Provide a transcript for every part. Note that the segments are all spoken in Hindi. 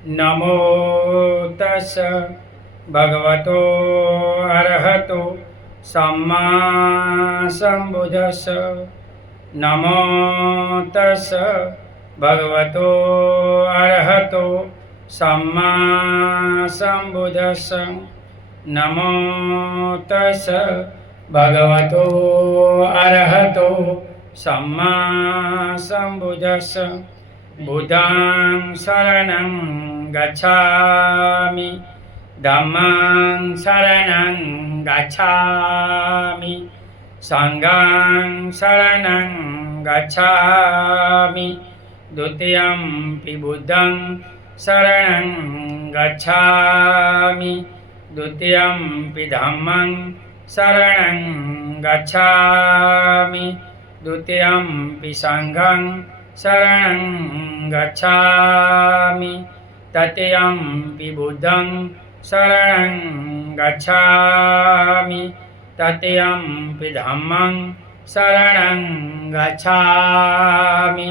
नमो तस् भगवतो अरहतो सम्मा सम्बुद्धस्स। नमो तस् भगवतो अरहतो सम्मा सम्बुद्धस्स। नमो तस् भगवतो अरहतो सम्मा सम्बुद्धस्स। बुद्धं शरणं गच्छामि, धम्मं शरणं गच्छामि, संघं शरणं गच्छामि, द्वितीयंपि बुद्धं शरणं गच्छामि, द्वितीयंपि धम्मं शरणं गच्छामि, द्वितीयंपि संघं शरणं गच्छामि, तृतीयंपि बुद्धं शरणं गच्छामि, तृतीयंपि धम्मं शरणं गच्छामि,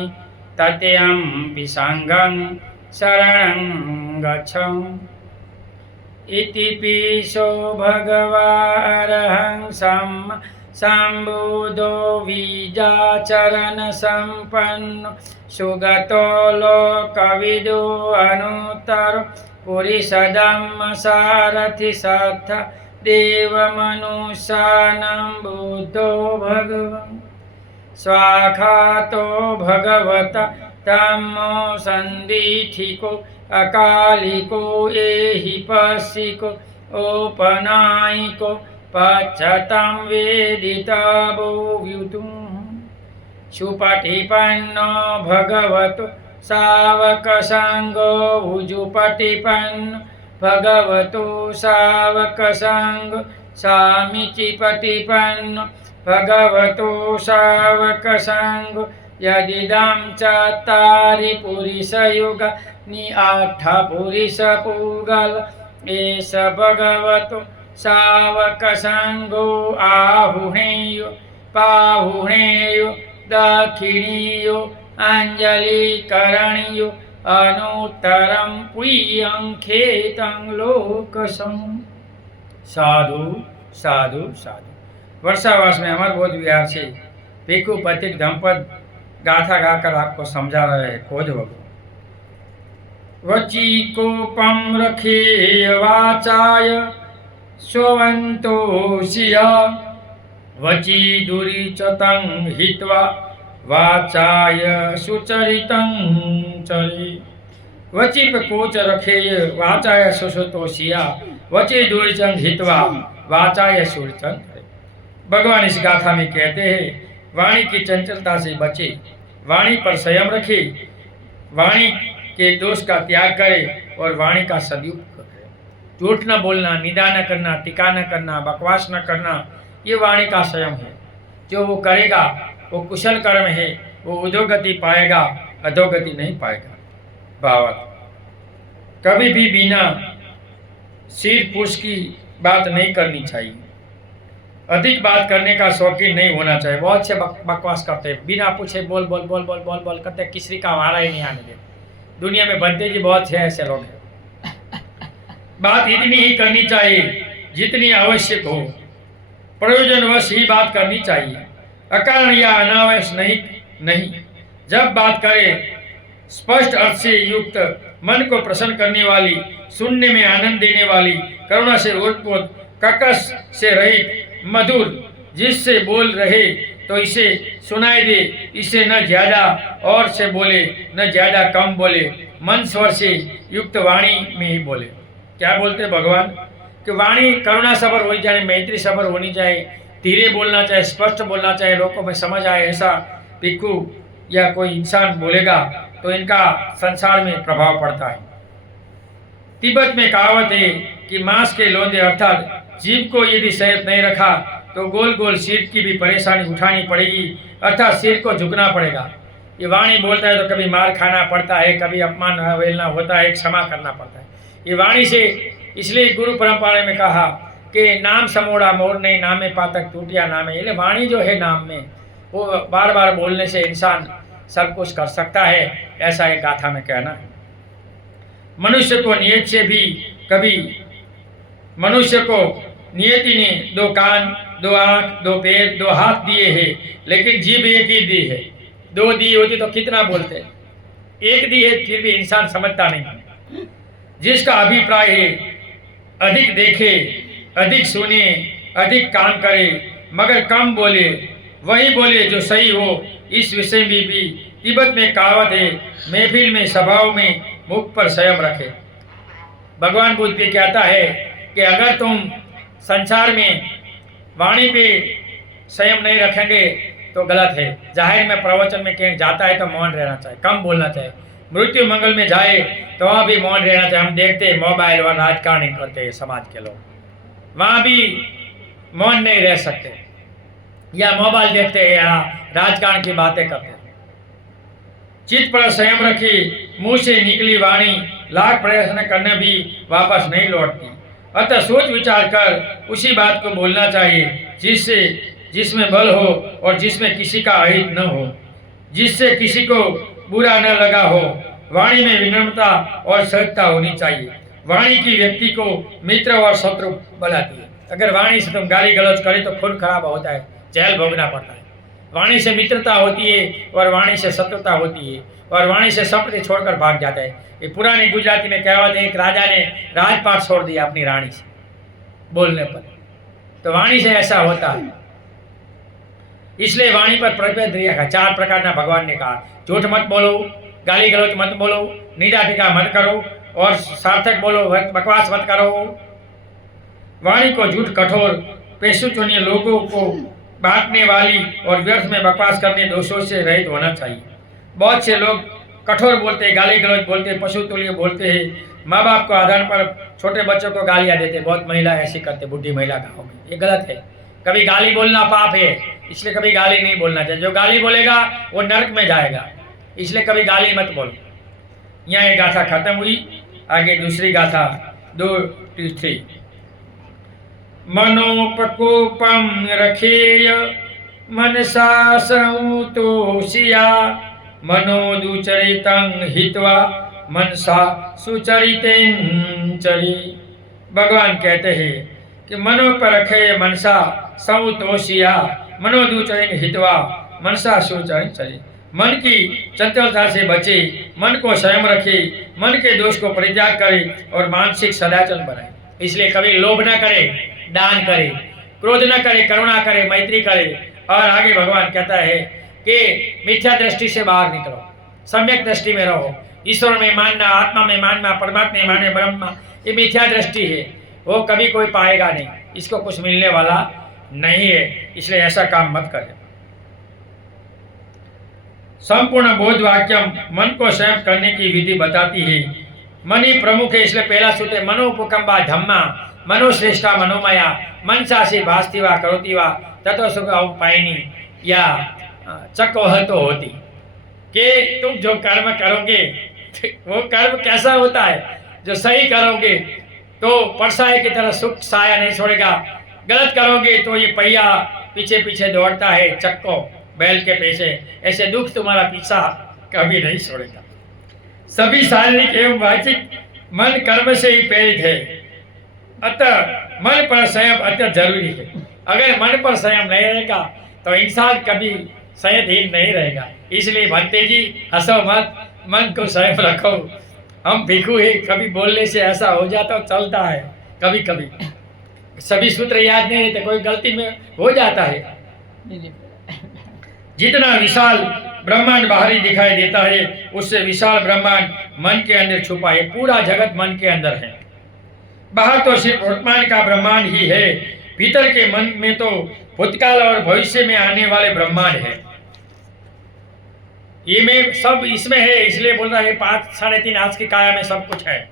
तृतीयंपि संघं शरणं गच्छामि। इति पिशो भगवारहं सम्बुद्धो बीजाचरणसम्पन्नो सुगतो लोकविदो अनुत्तरो पुरुषधम्मसारथि सत्थ देवमनुष्याणां बुद्धो भगवन् स्वाखातो भगवता तमो सन्दिठिको अकालिको एहिपस्सिको औपनायिको पश्चातं वेदितव्युतं सुपटिपन्नो भगवतो सावकसङ्गो भुजुपटिपन्नो भगवतो सावकसङ्गो सामीचिपटिपन्नो भगवतो सावकसङ्गो यदिदं चत्वारि पुरुषयुगानि आठपुरुषपूगल एष भगवतो सावकसङ्गो आहुणेयो पाहुणेयो दक्षिणीयो अंजलिकरणीयो अनुत्तरं पुय्यं खेतं लोकसं। साधु साधु साधु। वर्षावास में अमर बोध विहार से भिक्षु पथिक दंपत गाथा गाकर आपको समझा रहे हैं। खोज भगवान वची कोपम रखे वाचाय स्वंतो सिया वची दुरीचतं हित्वा वाचाय सुचरितं चरि। वची पे कोच रखे वाचाय सुसुतो सिया वची दुरीचं हित्वा वाचाय सुचरितं। भगवान इस गाथा में कहते हैं वाणी की चंचलता से बचे, वाणी पर संयम रखे, वाणी के दोष का त्याग करे और वाणी का सदुपयोग करे। झूठ न बोलना, निंदा न करना, टीका न करना, बकवास न करना, ये वाणी का संयम है। जो वो करेगा वो कुशल कर्म है, वो उदोगति पाएगा, अधोगति नहीं पाएगा। भावार्थ कभी भी बिना सिर पुरुष की बात नहीं करनी चाहिए। अधिक बात करने का शौकीन नहीं होना चाहिए। बहुत से बकवास करते हैं, बिना पूछे बोल बोल बोल बोल बोल बोल करते, किसी का वारा ही नहीं आने देते। दुनिया में बनते जी बहुत से ऐसे लोग हैं। बात इतनी ही करनी चाहिए जितनी आवश्यक हो, प्रयोजनवश ही बात करनी चाहिए, अकारण या अनावश्यक नहीं। जब बात करें स्पष्ट अर्थ से युक्त, मन को प्रसन्न करने वाली, सुनने में आनंद देने वाली, करुणा से ओतप्रोत, ककस से रहित, मधुर, जिससे बोल रहे तो इसे सुनाई दे, इसे न ज्यादा और से बोले न ज्यादा कम बोले, मन स्वर से युक्त वाणी में ही बोले। क्या बोलते भगवान कि वाणी करुणा सबर होनी चाहिए, मैत्री सबर होनी चाहिए, धीरे बोलना चाहिए, स्पष्ट बोलना चाहिए, लोगों में समझ आए। ऐसा भिक्षु या कोई इंसान बोलेगा तो इनका संसार में प्रभाव पड़ता है। तिब्बत में कहावत है कि मांस के लोंदे अर्थात जीभ को यदि सहित नहीं रखा तो गोल गोल सिर की भी परेशानी उठानी पड़ेगी, अर्थात सिर को झुकना पड़ेगा। ये वाणी बोलता है तो कभी मार खाना पड़ता है, कभी अपमान अवहेलना होता है, क्षमा करना पड़ता है। ये वाणी से इसलिए गुरु परंपरा में कहा कि नाम समोड़ा मोर नहीं, नामे पातक टूटिया नामे। इसलिए वाणी जो है नाम में, वो बार बार बोलने से इंसान सब कुछ कर सकता है, ऐसा एक गाथा में कहना है। मनुष्य को नियत से भी कभी मनुष्य को नियति ने 2 कान, 2 आँख, 2 पैर, 2 हाथ दिए हैं, लेकिन जीभ एक ही दी है। 2 दी होती तो कितना बोलते, एक दी है फिर भी इंसान समझता नहीं। जिसका अभिप्राय है अधिक देखे, अधिक सुने, अधिक काम करे, मगर कम बोले, वही बोले जो सही हो। इस विषय में भी तिब्बत में कहावत है, महफिल में, सभाओं में मुख पर संयम रखे। भगवान बुद्ध भी कहता है कि अगर तुम संसार में वाणी पे संयम नहीं रखेंगे तो गलत है। जाहिर में, प्रवचन में कहीं जाता है तो मौन रहना चाहिए, कम बोलना चाहिए। मृत्यु मंगल में जाए तो वहाँ भी मौन रहना चाहिए। हम देखते हैं मोबाइल व राजकारण करते हैं समाज के लोग, वहाँ भी मौन नहीं रह सकते, या मोबाइल देखते हैं या राजकारण की बातें करते हैं। चित्त पर संयम रखी, मुंह से निकली वाणी लाख प्रयत्न करने भी वापस नहीं लौटती। अतः सोच विचार कर उसी बात को बोलना चाहिए जिसमें बल हो और जिसमें किसी का अहित न हो, जिससे किसी को बुरा न लगा हो। वाणी में विनम्रता और सहजता होनी चाहिए। वाणी की व्यक्ति को मित्र और शत्रु बनाती है। अगर वाणी से तुम गाली गलौज करे तो खून खराब होता है, जेल भोगना पड़ता है। वाणी से मित्रता होती है और वाणी से शत्रुता होती है, और वाणी से संपत्ति छोड़कर भाग जाता है। ये पुरानी गुजराती में कहावत है, एक राजा ने राजपाट छोड़ दिया अपनी रानी से बोलने पर। तो वाणी से ऐसा होता है, इसलिए वाणी पर प्रतिबंध रखा। 4 प्रकार का भगवान ने कहा, झूठ मत बोलो, गाली गलौज मत बोलो, निंदा टीका मत करो, और सार्थक बोलो, बकवास मत करो। वाणी को झूठ, कठोर, पेशुचुनिय लोगों को बांटने वाली और व्यर्थ में बकवास करने दोषों से रहित होना चाहिए। बहुत से लोग कठोर बोलते हैं, गाली गलौज बोलते हैं, पशु तुल्य बोलते हैं, माँ बाप को आधार पर छोटे बच्चों को गालियाँ देते। बहुत महिला ऐसी करते, बुढ़ी महिला गाँव में, ये गलत है। कभी गाली बोलना पाप है, इसलिए कभी गाली नहीं बोलना चाहिए। जो गाली बोलेगा वो नरक में जाएगा, इसलिए कभी गाली मत बोलो। यहाँ एक गाथा खत्म हुई, आगे दूसरी गाथा 2, 3। मनोपकोपम रखेय मनसा संतोषिया, मनोदुचरितं हित्वा मनसा सुचरितेंचरी। भगवान कहते हैं कि मनो पर रखे मनसा संतोषिया, मनोदुचरित हित्वा मनसा सुचरितेंचरी। मन की चंचलता से बचे, मन को संयम रखे, मन के दोष को परित्याग करे और मानसिक सदाचरण बनाए। इसलिए कभी लोभ न करे, दान करे, क्रोध न करे, करुणा करे, मैत्री करे। और आगे भगवान कहता है कि मिथ्या दृष्टि से बाहर निकलो, सम्यक दृष्टि में रहो। ईश्वर में मानना, आत्मा में मानना, परमात्मा में माने, ब्रह्मा, ये मिथ्या दृष्टि है, वो कभी कोई पाएगा नहीं, इसको कुछ मिलने वाला नहीं है। इसलिए ऐसा काम मत करें। संपूर्ण बोध वाक्यम मन को संयम करने की विधि बताती है। मन ही प्रमुख है, इसलिए पहला सूत्र है मनोपकंबा धम्मा, मनोश्रेष्ठा मनोमया, मनसासी भास्ति वा करोति वा ततो सुख औपायनी या चकोहतो होती। कि तुम जो कर्म करोगे वो कर्म कैसा होता है, जो सही करोगे तो परसाए की तरह सुख साया नहीं छोड़ेगा, गलत करोगे तो ये पहिया पीछे पीछे दौड़ता है, चक्को बैल के पीछे, ऐसे दुख तुम्हारा पीछा कभी नहीं छोड़ेगा। सभी शारीरिक एवं वाचिक मन कर्म से ही प्रेरित है, अतः मन पर संयम अत्यंत जरूरी है। अगर मन पर संयम नहीं रहेगा तो इंसान कभी संयमहीन नहीं रहेगा। इसलिए भंते जी हंसो मत, मन को संयम रखो। हम भिखू है, कभी बोलने से ऐसा हो जाता चलता है, कभी कभी सभी सूत्र याद नहीं रहते, कोई गलती में हो जाता है। जितना विशाल ब्रह्मांड बाहरी दिखाई देता है, उससे विशाल ब्रह्मांड मन के अंदर छुपा है। पूरा जगत मन के अंदर है। बाहर तो सिर्फ वर्तमान का ब्रह्मांड ही है, भीतर के मन में तो भूतकाल और भविष्य में आने वाले ब्रह्मांड है। ये में सब इसमें है, इसलिए बोल रहा है 5, 3.5 आज की काया में सब कुछ है।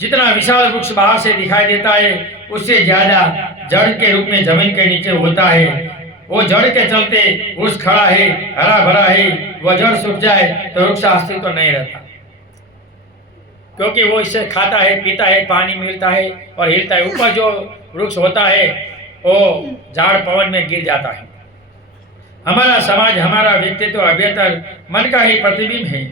जितना विशाल वृक्ष बाहर से दिखाई देता है, उससे ज्यादा जड़ के रूप में जमीन के नीचे होता है। वो जड़ के चलते वृक्ष खड़ा है, हरा भरा है। वह जड़ सूख जाए तो वृक्ष अस्तित्व तो नहीं रहता, क्योंकि वो इससे खाता है, पीता है, पानी मिलता है और हिलता है। ऊपर जो वृक्ष होता है वो झाड़ पवन में गिर जाता है। हमारा समाज, हमारा व्यक्तित्व अभ्यंतर मन का ही प्रतिबिंब है।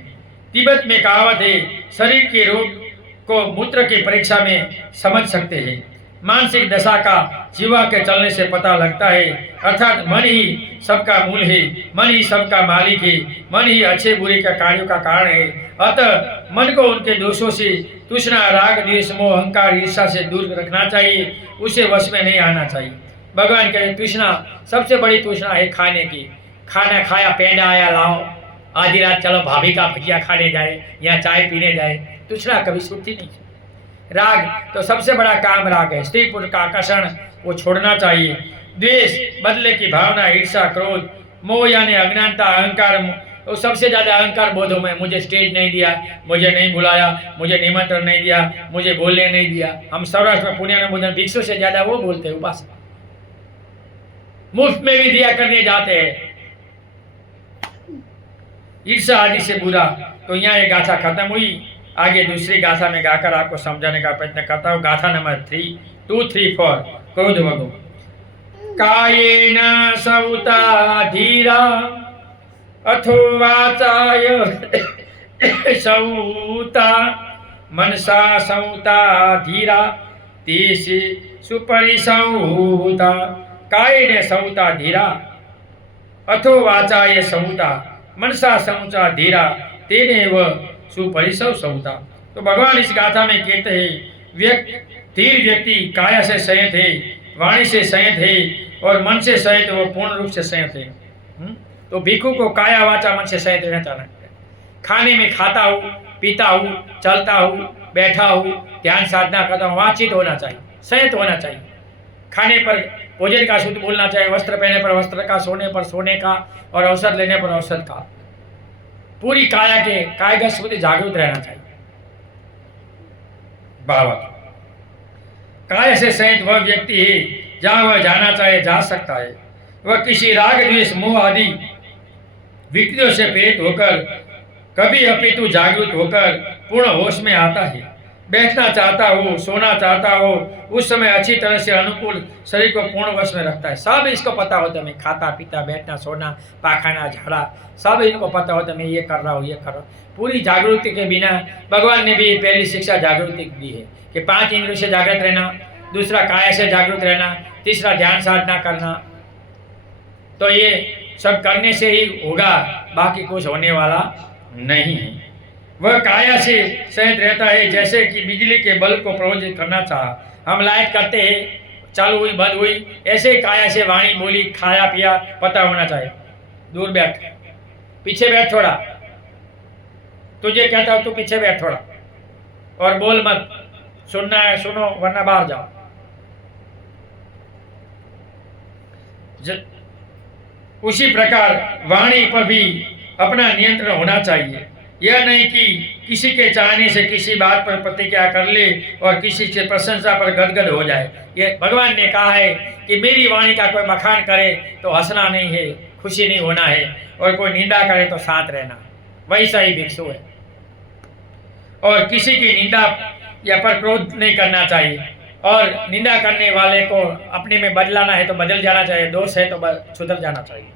तिब्बत में कहावत है, शरीर के रोग को मूत्र की परीक्षा में समझ सकते हैं। मानसिक दशा का जीवा के चलने से पता लगता है, अर्थात मन ही सबका मूल है, मन ही सबका मालिक है, मन ही अच्छे बुरे के कार्यों का कारण है। अतः मन को उनके दोषों से, तृष्णा, राग, द्वेष, मोह, अहंकार, ईर्ष्या से दूर रखना चाहिए, उसे वश में नहीं आना चाहिए। भगवान कहे तृष्णा, सबसे बड़ी तृष्णा है खाने की। खाना खाया, पेंडा आया, लाओ, आधी रात चलो भाभी का भजिया खाने जाए या चाय पीने जाए, तृष्णा कभी छूटती नहीं। राग तो सबसे बड़ा काम राग है, स्त्री पुरुष का आकर्षण वो छोड़ना चाहिए। द्वेष, बदले की भावना, ईर्ष्या, क्रोध, मोह यानी अज्ञानता, अहंकार, तो सबसे ज्यादा अहंकार बोधों में, मुझे स्टेज नहीं दिया, मुझे नहीं बुलाया, मुझे निमंत्रण नहीं दिया, मुझे बोलने नहीं दिया। हम सौराष्ट्र में पुण्य में भिक्षु से ज्यादा वो बोलते हैं उपासक, मुफ्त में भी दिया करने जाते हैं। ईर्ष्या आदि से बुरा। तो यहाँ ये गाथा खत्म हुई। आगे दूसरी गाथा में गाकर आपको समझाने का प्रयत्न करता हूँ। गाथा नंबर 2, 3, 4। क्रोध वगो कायेन सौता धीरा अथो वाचाय सौता मनसा सौता धीरा तेषि सुपरिसौता। कायेन सौता धीरा अथो वाचाय सौता मनसा सौता धीरा तेनेव सुपरिसौ सौता। तो भगवान इस गाथा में कहते हैं धीर व्यक्ति काया से संयत है, वाणी से संयत है और मन से संयत, वो पूर्ण रूप से संयत है। तो भिक्षु को काया वाचा मन से संयत रहना चाहिए। खाने में खाता हूँ, पीता हूँ, चलता हूँ, बैठा हूँ, ध्यान साधना करता हूँ, वाचित होना चाहिए, संयत होना चाहिए। खाने पर भोजन का शुद्ध बोलना चाहिए, वस्त्र पहने पर वस्त्र का, सोने पर सोने का और औषध लेने पर औषध का। पूरी काया के कायगत स्मृति जागृत रहना चाहिए। भावार्थ, काय से सहित वह व्यक्ति है जहाँ वह जाना चाहे जा सकता है। वह किसी राग, द्वेष, मोह आदि विकृतियों से प्रेरित होकर कभी अपितु जागृत होकर पूर्ण होश में आता है। बैठना चाहता हो, सोना चाहता हो, उस समय अच्छी तरह से अनुकूल शरीर को पूर्ण वश में रखता है। सब इसको पता होता है, मैं खाता पीता, बैठना सोना, पाखाना, झाड़ा, सब इनको पता होता है, मैं ये कर रहा हूँ, ये कर रहा हूँ। पूरी जागृति के बिना भगवान ने भी पहली शिक्षा जागृति दी है कि 5 इंद्रियों से जागृत रहना, दूसरा काया से जागृत रहना, तीसरा ध्यान साधना करना। तो ये सब करने से ही होगा, बाकी कुछ होने वाला नहीं है। वह काया से संयत रहता है, जैसे कि बिजली के बल्ब को प्रज्वलित करना चाहा। हम लाइट करते हैं, चालू हुई, बंद हुई, ऐसे काया से वाणी बोली, खाया पिया पता होना चाहिए। दूर बैठ, पीछे बैठ थोड़ा, तुझे कहता हूँ तू पीछे बैठ थोड़ा, और बोल मत, सुनना है सुनो वरना बाहर जाओ। उसी प्रकार वाणी पर भी अपना नियंत्रण होना चाहिए। यह नहीं कि किसी के चाहने से किसी बात पर प्रतिक्रिया कर ले और किसी से प्रशंसा पर गदगद हो जाए। ये भगवान ने कहा है कि मेरी वाणी का कोई बखान करे तो हंसना नहीं है, खुशी नहीं होना है, और कोई निंदा करे तो शांत रहना। वैसा ही भिक्षु है। और किसी की निंदा या पर क्रोध नहीं करना चाहिए, और निंदा करने वाले को अपने में बदलाना है तो बदल जाना चाहिए, दोष है तो सुधर जाना चाहिए।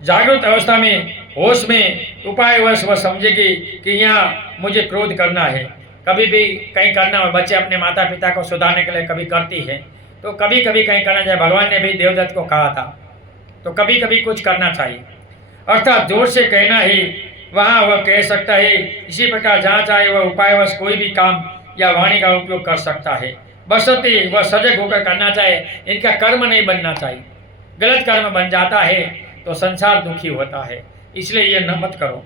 जागृत अवस्था में होश में उपायवश वह समझेगी कि यहाँ मुझे क्रोध करना है। कभी भी कहीं करना हो, बच्चे अपने माता पिता को सुधारने के लिए कभी करती है, तो कभी कभी कहीं करना चाहिए। भगवान ने भी देवदत्त को कहा था, तो कभी कभी कुछ करना चाहिए। अर्थात जोर से कहना ही वहाँ वह कह सकता है। इसी प्रकार जहाँ चाहे वह उपायवश कोई भी काम या वाणी का उपयोग कर सकता है, बशर्ते वह सजग होकर करना चाहे। इनका कर्म नहीं बनना चाहिए। गलत कर्म बन जाता है तो संसार दुखी होता है, इसलिए ये न मत करो।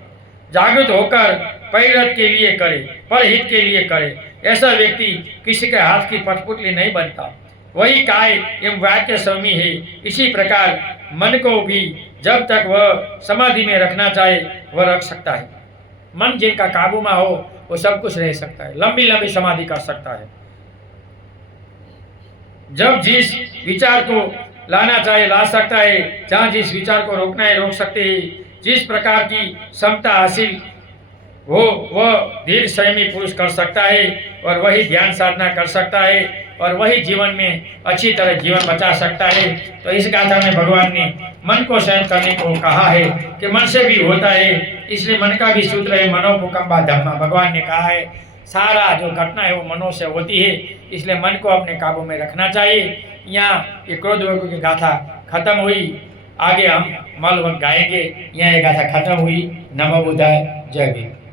जागृत होकर परिरत के लिए करे, परहित के लिए करे। ऐसा व्यक्ति किसी के हाथ की कठपुतली नहीं बनता। वही काय एवं वाक्य स्वामी है। इसी प्रकार मन को भी जब तक वह समाधि में रखना चाहे वह रख सकता है। मन जिनका काबू में हो वो सब कुछ रह सकता है, लंबी लंबी समाधि कर सकता है। जब जिस विचार को लाना चाहे ला सकता है, जहाँ जिस विचार को रोकना है रोक सकते हैं। जिस प्रकार की क्षमता हासिल हो वह धीर संयमी पुरुष कर सकता है, और वही ध्यान साधना कर सकता है, और वही जीवन में अच्छी तरह जीवन बचा सकता है। तो इस गाथा में भगवान ने मन को संयत करने को कहा है कि मन से भी होता है, इसलिए मन का भी सूत्र है मनोभूकंपा धम्मा। भगवान ने कहा है सारा जो घटना है वो मनों से होती है, इसलिए मन को अपने काबू में रखना चाहिए। यहाँ ये क्रोध वर्ग की गाथा खत्म हुई, आगे हम मल गाएंगे। यहाँ ये गाथा खत्म हुई। नमो बुद्धाय, जय भीम।